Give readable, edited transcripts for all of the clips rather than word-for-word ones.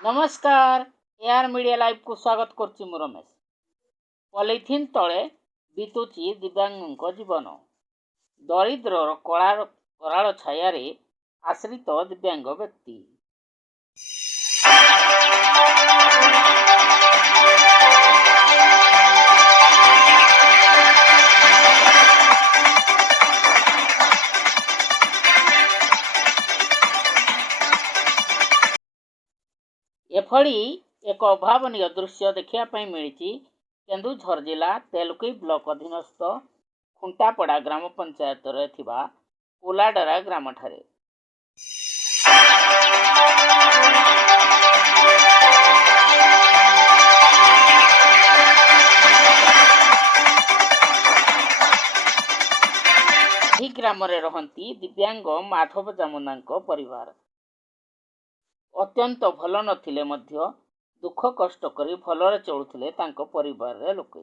नमस्कार AR media live को स्वागत करछि मु रमेश। पॉलिथिन तले बीतुची दिव्यांग जीवन। दरिद्र कराल छाया आश्रित दिव्यांग व्यक्ति। एभली एक अभावनीय दृश्य देखा मिली केन्दुझर जिला तेलुकी ब्लॉक अधीनस्थ खुंटापड़ा ग्राम पंचायत पोलाडरा ग्राम ठारे। ग्राम रहती दिव्यांग माधव जामुना परिवार अत्यंत भल नथिले मध्य दुख कष्ट करी भलरे चलुथिले तांको परिवार रे लोके।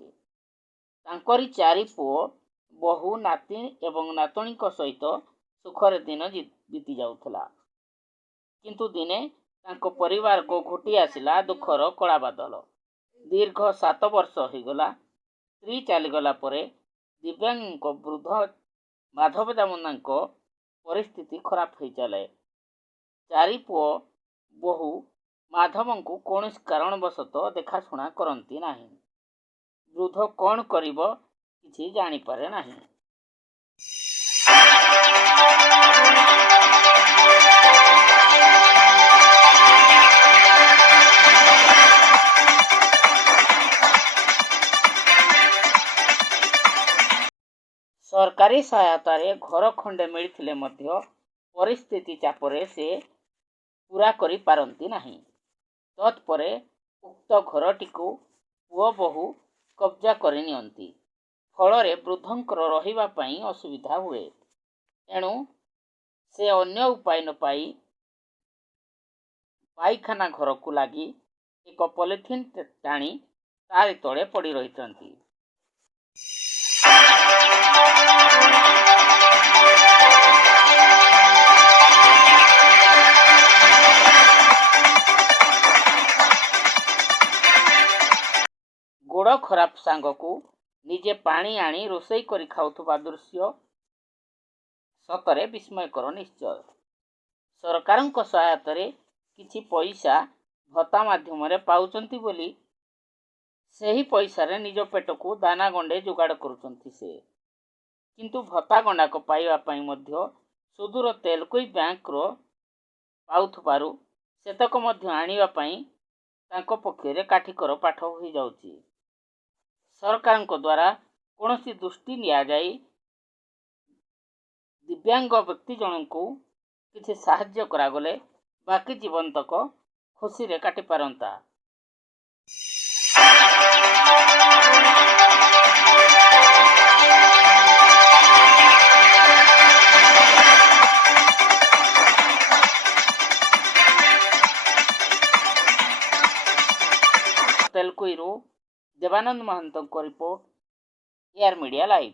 तांकरी चारि पुओ बहु नाती एवं नातणी सहित सुखरे दिन बीती जाउथला, किंतु दिने तांको परिवार को घुटी आसिला दुखर कला बादल। दीर्घ 7 वर्ष हो गला स्त्री चलीगला परे दिव्यांग वृद्ध माधव जामुना परिस्थिति खराब हो चले। चारि पुओ बहु माधव को कौन कारणवशत देखाशुना करती नहीं। वृद्ध कौन करिब किछि जानी पारे नहीं। सरकारी सहायता रे घर खंडे मिलथिले मध्य परिस्थिति चापरे से पूरा करि पारंती नहीं। तत्परे उक्त घरटी को पुओ बहु कब्जा करि नियंती। फलरे वृद्धंकर रहिबा पई असुविधा हुए। एणु से अन्य उपाय न पाई पाइखाना घर को लगी एक पॉलिथिन टाणी तारि तले पड़ी रहितंती। गोड़ खराब सांग को निजे पानी आनी रोसई करी खाउथुबा दृश्य सतरे विस्मयकर निश्चय। सरकारक सहायता रे किछि पैसा भत्ता माध्यम रे पाउचंती बोली सेही पैसा रे निज पेट को दाना गंडे जुगाड़ करुचंती से, किंतु भत्ता गंडा को पाइबा पई मध्य सुदूर तेलुकी बैंक रो पाउथबारु सेतक मध्य आनिबा पई तांको पक्षरे काठिकर पाठ होई जाउची। सरकार द्वारा कौन दृष्टि निया जाई दिव्यांग व्यक्ति जन को किसी साहाय्य करागले बाकी जीवन तक खुशी रे काटी पारंता। तेलुगु देवानंद महंत को रिपोर्ट एआर मीडिया लाइव।